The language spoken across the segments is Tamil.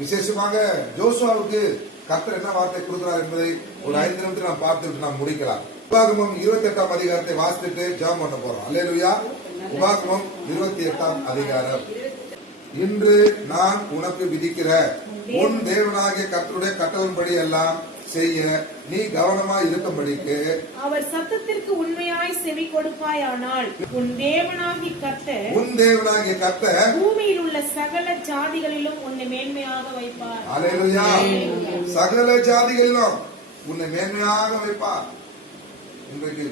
விசேஷமாக ஜோசுவாவுக்கு கர்த்தர் என்ன வார்த்தை கொடுக்கிறார் என்பதை ஒரு 5 நிமிடத்தில் நாம் பார்த்துட்டு நாம் முடிக்கலாம். உபாகமம் 28ஆம் அதிகாரத்தை வாசித்துட்டு ஜெபம் பண்ண போறோம். அல்லேலூயா. உபாகமம் 28ஆம் அதிகாரம். இன்று நான் உனக்கு விதிக்கிற உன் தேவனாகிய கர்த்தருடைய கட்டளைப்படி எல்லாம் செய்ய நீ கவனமா இருக்கும்படிக்கு அவர் சத்தத்திற்கு உண்மையாய் செவி கொடுப்பாயானால் உன் தேவனாகிய கர்த்தர் பூமியில் உள்ள சகல ஜாதிகளிலும் உன்னை மேன்மையாக வைப்பார். அல்லேலூயா. சகல ஜாதிகளிலும் உன்னை மேன்மையாக வைப்பார். இன்றைக்கு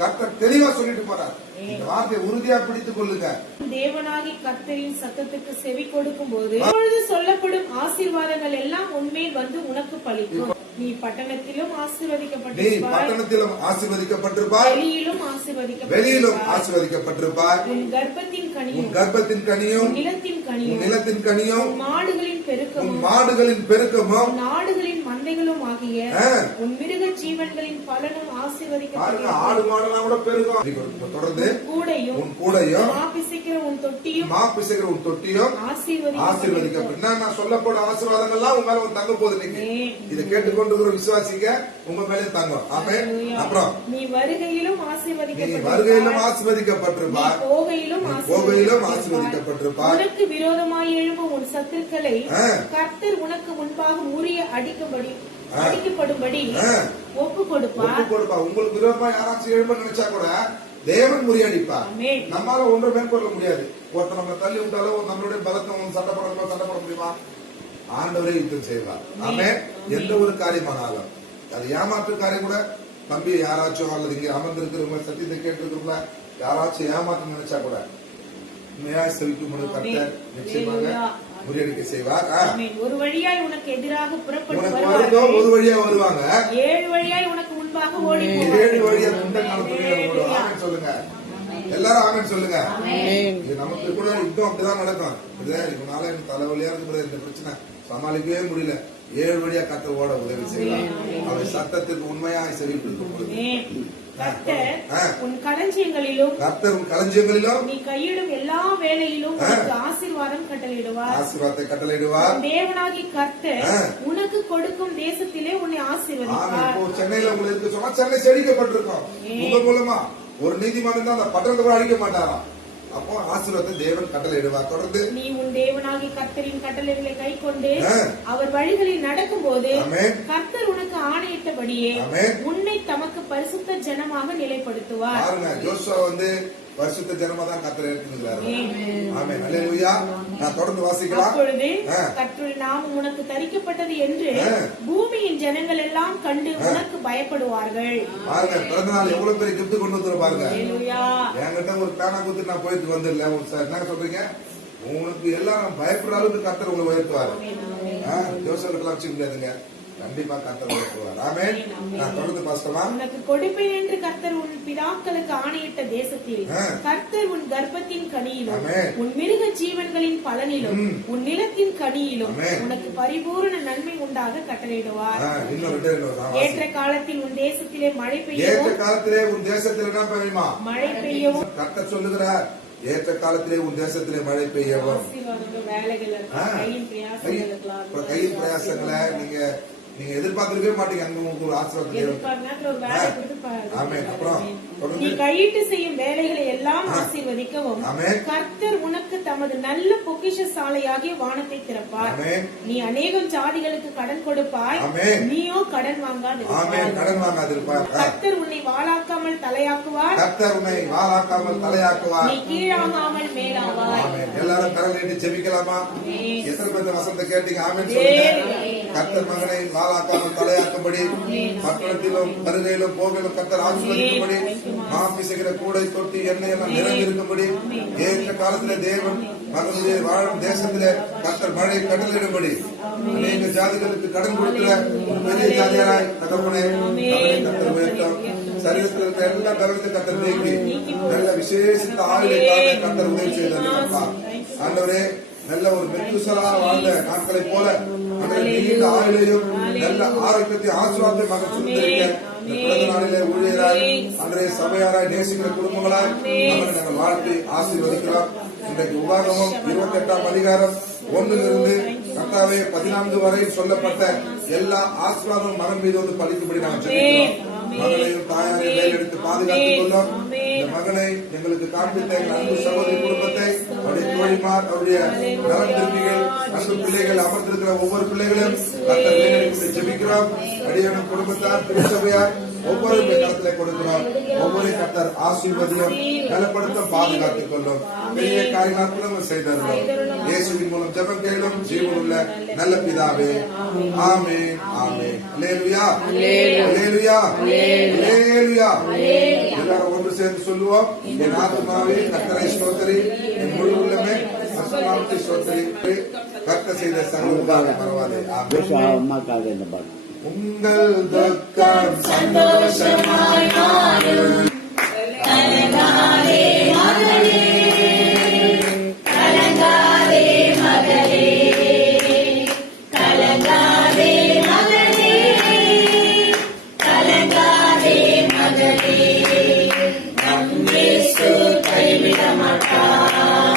கர்த்தர் தெளிவா சொல்லிட்டு போறார். இந்த வார்த்தையை உறுதியா பிடித்துக் கொள்ளுங்க. தேவனாகி கர்த்தரின் சத்தத்துக்கு செவி கொடுக்கும் போது இப்பொழுது சொல்லப்படும் ஆசீர்வாதங்கள் எல்லாம் உன்மேல் வந்து உனக்கு பலிக்கும். நீ பட்டணத்திலும் ஆசீர்வதிக்கப்பட்டிருப்பாய், வெளியிலும் ஆசீர்வதிக்கப்பட்டிருப்பாய். உன் கர்ப்பத்தின் கனியும் நிலத்தின் கனியும் மாடுகளின் பெருக்கமும் நாடுகளின் மந்தைகளும் ஆகிய உன் மிருக ஜீவன்களின் பலனும் ஆசீர்வதிக்கப்பட்டிருக்கும். ஆடு மாடெல்லாம் கூட பெருகும். தொடர்ந்து கூடையும் மாப்பிசைக்கிற உன் தொட்டியும் ஆசீர்வதிக்கப்படும். நான் சொல்லப்படும் ஆசீர்வாதங்கள்லாம் உங்க மேல தங்க போகுது. இதை கேட்டுக்கொண்டு விசுவாசிக்க உங்க மேலே தங்கும். ஆமென். அப்புறம் நீ வருகையிலும் ஆசீர்வதிக்கப்பட்டிருப்பாய், போகையிலும் ஆசீர்வதிக்கப்பட்டிருப்பாய். உனக்கு விரோதமாய் எழும்பும் உன் சத்துருக்களை கர்த்தர் உனக்கு முன்பாக முறிய அடிக்கப்படும்படி ஒப்பு கொடுப்பார். உங்களுக்கு விரோதமா யாராச்சும் எழும்ப நினைச்சா கூட தேவன் முறியடிப்பா. நம்மால ஒன்றை மேற்கொள்ள முடியாது. ஒருத்தர் நம்ம தள்ளி விட்டாலும் நம்மளுடைய பலத்தை சண்டை போட முடியுமா? ஆண்டவரே யுத்தம் செய்வார். ஆமென். எந்த ஒரு காரியமானாலும் அது ஏமாற்று காரியம் கூட நம்பி யாராச்சும் அல்லது இங்க அமர்ந்திருக்கிறவங்க சத்தியத்தை கேட்டிருக்கிறவங்க யாராச்சும் ஏமாற்ற நினைச்சா கூட உண்மையாய் செவிக்கும் பொழுது கர்த்தர் நிச்சயமாக முறியடிக்க செய்வார். ஒரு வழியாய் உனக்கு எதிராக புறப்பட்டு ஒரு வழியா வருவாங்க, 7 வழியாய் உனக்கு முன்பாக ஓடி 7 வழியா ஆமென் சொல்லுங்க. எல்லாரும் ஆமென் சொல்லுங்க. நமக்கு கூட யுத்தம் அப்படிதான் நடக்கும். இவனால எனக்கு தலைவலியா இருக்கு, இந்த பிரச்சனை சமாளிக்கவே முடியல. 7 வழியா கர்த்தர் ஓட உதவி செய்யலாம். அவர் சத்தத்திற்கு உண்மையாய் செவி கொடுக்கும் பொழுது கர்த்தர் உன் களஞ்சியங்களிலும் நீ கையிடும் எல்லா வேலையிலும் ஆசீர்வாதம் ஆசீர்வாதத்தை கட்டளையிடுவார். தேவனாகி கர்த்தர் உனக்கு கொடுக்கும் தேசத்திலே உன்னை ஆசீர்வதிப்பார். சென்னையில உங்களுக்கு சொன்னா சென்னை செழிக்கப்பட்டிருக்கும். உங்க மூலமா ஒரு நீதிமான் தான் அந்த பட்டணத்தை கூட அழிக்க மாட்டாராம். அப்போ ஆசீர்வாதத்தை தேவன் கட்டளையிடுவார். தொடர்ந்து நீ உன் தேவனாகி கர்த்தரின் கட்டளைகளை கை கொண்டு அவர் வழிகளில் நடக்கும் போது கர்த்தர் உனக்கு ஆணையிட்டபடியே உன்னை தமக்கு பரிசுத்த ஜனமாக நிலைப்படுத்துவார். ஜோசுவா பரிசுத்த ஜனமா தான் கர்த்தர் எடுத்துக்கிறார். ஆமென். அல்லேலூயா. நான் தொடர்ந்து வாசிக்கலாம். அப்பொழுது கர்த்தருடைய நாமம் உனக்கு தரிக்கப்பட்டது என்று பூமியின் ஜனங்கள் எல்லாம் கண்டு உனக்கு பயப்படுவார்கள். பாருங்க, பிறந்த நாள் எவ்வளவு பெரிய கிஃப்ட் கொண்டு வந்து பாருங்க. என்கிட்ட ஒரு பேனா கொடுத்து நான் போயிட்டு வந்துடல. என்ன சொல்றீங்க? உனக்கு எல்லாம் பயப்படுற அளவுக்கு கர்த்தர் உங்களை உயர்த்துவாரு. ஜோசப் வச்சுக்க முடியாதுங்க. கண்டிப்பா கர்த்தர் உயர்த்துவார். ஆமென். நான் தொடர்ந்து பாஸ்டர் உனக்கு கொடுப்பேன் என்று கர்த்தர் உன் பிதாக்களுக்கு ஆணையிட்ட தேசத்தில் கர்த்தர் உன் கர்ப்பத்தின் கனியிலும் உன் மிருக ஜீவன்களின் பலனிலும் உன் நிலத்தின் கனியிலும் உனக்கு பரிபூரண நன்மை உண்டாக கட்டளையிடுவார். ஏற்ற காலத்தில் உன் தேசத்திலே மழை பெய்யவும் மழை பெய்யவும் கர்த்தர் சொல்லுகிறார். ஏற்ற காலத்திலே உன் தேசத்திலே மழை பெய்யவும் கையின் பிரயாசங்களை நீங்க எதிர்பார்த்திருக்கவே மாட்டீங்க. ஒரு நீ கையிட்டு செய்யும் வேலைகளை எல்லாம் ஆசீர்வதிக்கவும் கர்த்தர் உனக்கு தமது நல்ல பொக்கிஷ சாலையாகிய வானத்தை திறப்பார். நீ அநேகம் ஜாதிகளுக்கு கடன் கொடுப்பாய், நீயோ கடன் வாங்காதிருப்பாய். கர்த்தர் உன்னை வாளாக்காமல் தலையாக்குவார், நீ கீழாகாமல் மேலாவாய். எல்லாரும் கரல் ஜெபிக்கலாமா? எத்தனை பேர் வசனத்தை கேட்டீங்க? ஆமென் சொல்லுங்க. கர்த்தர் மகனை வாளாக்காமல் தலையாக்கும்படி பட்டணத்திலும் வருகையிலும் போகையிலும் கர்த்தர் ஆசீர்வதிக்கும்படி மாப்பிசைக்கிற கூடை தொட்டி எண்ணெய் எல்லாம் நிறைந்திருக்கும்படி ஏற்ற காலத்திலே தேவன் மகனுடைய வாழும் தேசத்திலே கர்த்தர் மழை கட்டளையிடும்படி அநேக ஜாதிகளுக்கு கடன் கொடுக்கிற ஒரு பெரிய ஜாதியாராய் தகப்பனே கர்த்தர் உயர்த்தம். சரீரத்தில் இருக்கிற எல்லா கருத்தை கர்த்தர் நீக்கி நல்ல விசேஷித்த ஆயுளை கர்த்தர் உதவி செய்தார். ஆண்டவரே, நல்ல ஒரு மெத்துசலா வாழ்ந்த நாட்களை போல நீண்ட ஆயுளையும் நல்ல ஆரோக்கியத்தையும் ஆசீர்வாதத்தை மகன் சுதந்திரிக்க பிறந்த நாளிலே ஊழியராய் அன்றைய சபையாராய் நேசிக்கிற குடும்பங்களாய் நாங்கள் வாழ்த்தி ஆசீர்வதிக்கிறோம். இன்றைக்கு உபாகமம் 28ஆம் அதிகாரம் 1 கர்த்தர் கர்த்தாவே 14 வரை சொல்லப்பட்ட எல்லா ஆசீர்வாதமும் மகன் மீது வந்து பலிக்கும்படி நாங்கள் ஜெபிக்கிறோம். மகனையும் தாயாரையும் மேலெடுத்து பாதுகாத்துக் கொள்ளும். இந்த மகனை எங்களுக்கு காண்பித்த எங்கள் அன்பு சகோதரி குடும்பத்தை, அவருடைய தோழிமார், அவருடைய நலன் திரும்பிகள், அன்பு பிள்ளைகள், அமர்ந்திருக்கிற ஒவ்வொரு பிள்ளைகளையும் கர்த்தர் மேலெடுத்து ஜெபிக்கிறோம். அடியவன் குடும்பத்தார், திருச்சபையார் ஒவ்வொரு இடத்திலே கொடுக்கிறோம். ஒவ்வொரு கர்த்தர் ஆசீர்வதியும் நலப்படுத்தும் பாதுகாத்துக் கொள்ளும். பெரிய காரியங்களும் செய்தருளும். இயேசுவின் மூலம் ஜெபம் கேளும் ஜீவனுள்ள நல்ல பிதாவே. ஆமென், ஆமென். அல்லேலூயா, அல்லேலூயா, அல்லேலூயா. எல்லாரும் ஒன்று சேர்ந்து சொல்லுவோம். என் ஆத்துமாவே கர்த்தரை ஸ்தோத்திரி, என் முழு உள்ளமே பரிசுத்தத்தை ஸ்தோத்திரி. கர்த்தர் செய்த சகல உபகாரம் மறவாதே. ஆமென். உங்கள் துக்கம் சந்தோஷமாய் மாறும். கலங்காதே மகளே, கலங்காதே மகளே, கலங்காதே மகளே, கலங்காதே மகளே, நம் இயேசு கைவிட மாட்டார்.